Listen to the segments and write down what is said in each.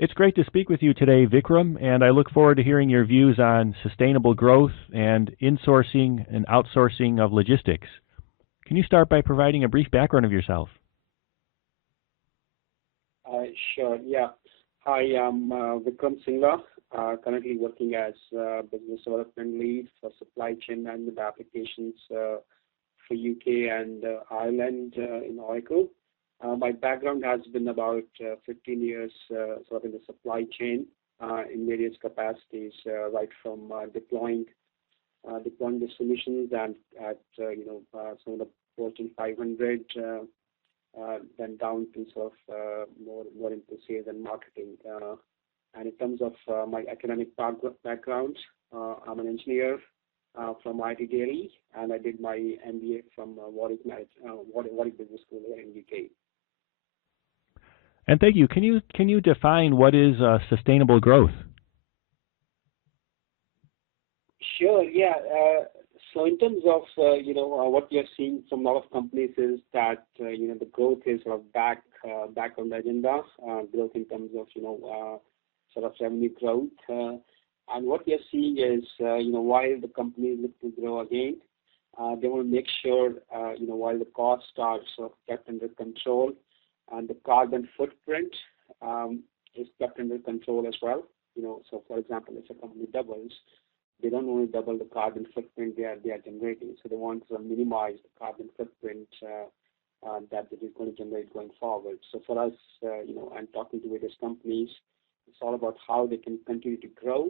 It's great to speak with you today, Vikram, and I look forward to hearing your views on sustainable growth and insourcing and outsourcing of logistics. Can you start by providing a brief background of yourself? Sure. Yeah. Hi, I'm Vikram Singla, currently working as business development lead for supply chain management applications for UK and Ireland in Waiuku. My background has been about 15 years sort of in the supply chain in various capacities, right from deploying the solutions and at some of the Fortune 500, then down to sort of more into sales and marketing. And in terms of my academic background, I'm an engineer from IIT Delhi, and I did my M.B.A. from Warwick Business School here in UK. And thank you. Can you define what is sustainable growth? Sure. Yeah. So in terms of what we are seeing from a lot of companies is that the growth is sort of back on the agenda. Growth in terms of sort of revenue growth, and what we are seeing is while the companies look to grow again, they want to make sure while the costs are sort of kept under control, and the carbon footprint is kept under control as well. So for example, if a company doubles, they don't want to double the carbon footprint they are generating. So they want to minimize the carbon footprint that it is going to generate going forward. So for us, and talking to various companies, it's all about how they can continue to grow,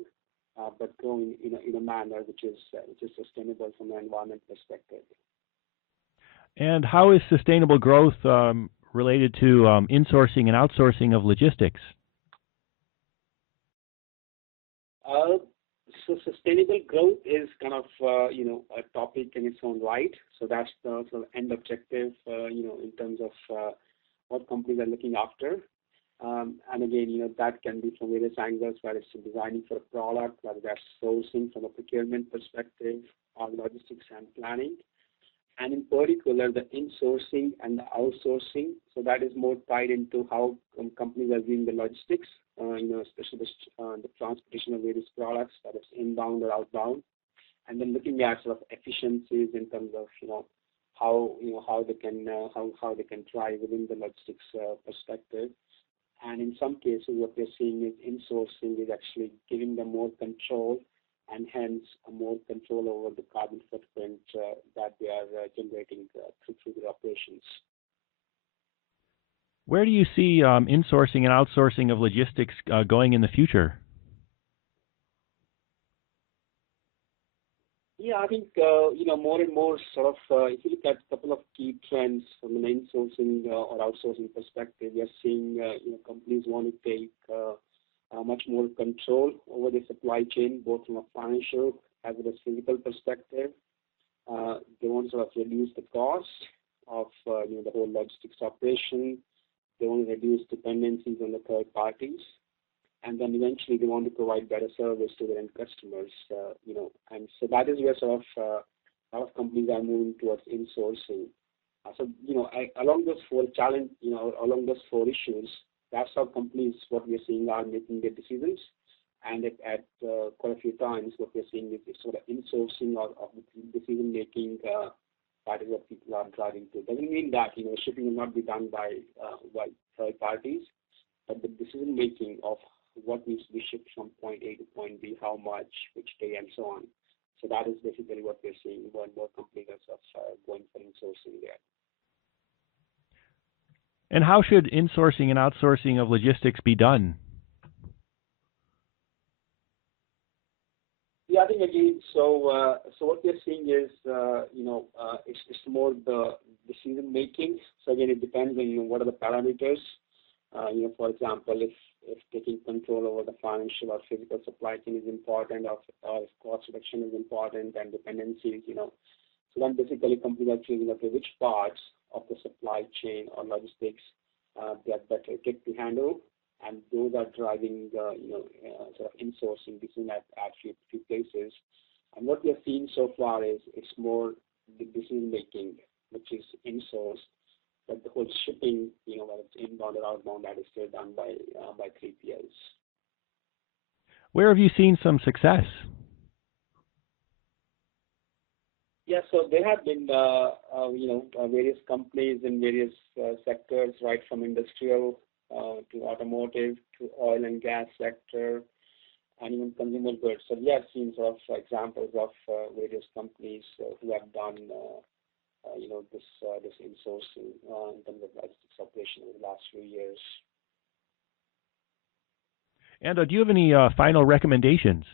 but grow in a manner which is sustainable from an environment perspective. And how is sustainable growth related to insourcing and outsourcing of logistics? So sustainable growth is kind of a topic in its own right. So that's the sort of end objective, in terms of what companies are looking after. And again, that can be from various angles, whether it's designing for a product, whether that's sourcing from a procurement perspective, or logistics and planning. And in particular, the insourcing and the outsourcing. So that is more tied into how companies are doing the logistics, especially the transportation of various products, whether it's inbound or outbound. And then looking at sort of efficiencies in terms of how they can drive within the logistics perspective. And in some cases, what we're seeing is insourcing is actually giving them more control, and hence more control over the carbon footprint that they are generating through their operations. Where do you see insourcing and outsourcing of logistics going in the future? Yeah, I think more and more sort of if you look at a couple of key trends from an insourcing or outsourcing perspective, we are seeing companies want to take much more control over the supply chain, both from a financial as well as physical perspective. They want to sort of reduce the cost of the whole logistics operation. They want to reduce dependencies on the third parties, and then eventually they want to provide better service to their end customers. And so that is where sort of a lot of companies are moving towards insourcing. Along those along those four issues, that's how companies, what we're seeing, are making their decisions. And at quite a few times, what we're seeing is sort of insourcing of the decision making. That is what people are driving to. Doesn't mean that shipping will not be done by third parties, but the decision making of what needs to be shipped from point A to point B, how much, which day, and so on. So that is basically what we're seeing. More and more companies are going for insourcing there. And how should insourcing and outsourcing of logistics be done? Yeah, I think again, so what we're seeing is, it's more the decision making. So again, it depends on what are the parameters. For example, if taking control over the financial or physical supply chain is important, or if cost reduction is important, and dependencies, So then basically companies are choosing which parts of the supply chain or logistics they are better equipped to handle, and those are driving sort of insourcing decision at few places. And what we have seen so far is it's more the decision making, which is insourced, but the whole shipping, whether it's inbound or outbound, that is still done by 3PLs. Where have you seen some success? Yeah, so there have been, various companies in various sectors, right from industrial to automotive to oil and gas sector and even consumer goods. So we have seen sort of examples of various companies who have done, this insourcing in terms of logistics operation over the last few years. And do you have any final recommendations?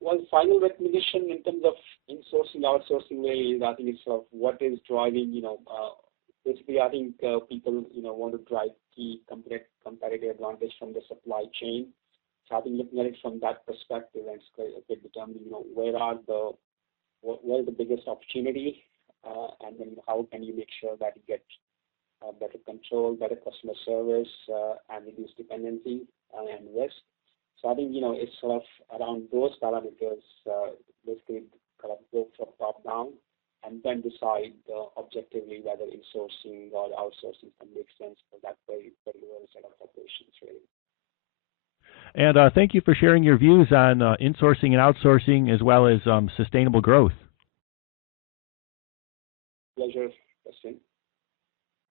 Well, final recommendation in terms of insourcing, outsourcing really is, I think, it's sort of what is driving, basically, I think people, want to drive key competitive advantage from the supply chain. So I think looking at it from that perspective, and it's determining, where is the biggest opportunity, and then how can you make sure that you get better control, better customer service, and reduce dependency and risk. So I think, it's sort of around those parameters, basically kind of go from top down and then decide objectively whether insourcing or outsourcing can make sense for that particular set of operations, really. And thank you for sharing your views on insourcing and outsourcing as well as sustainable growth. Pleasure.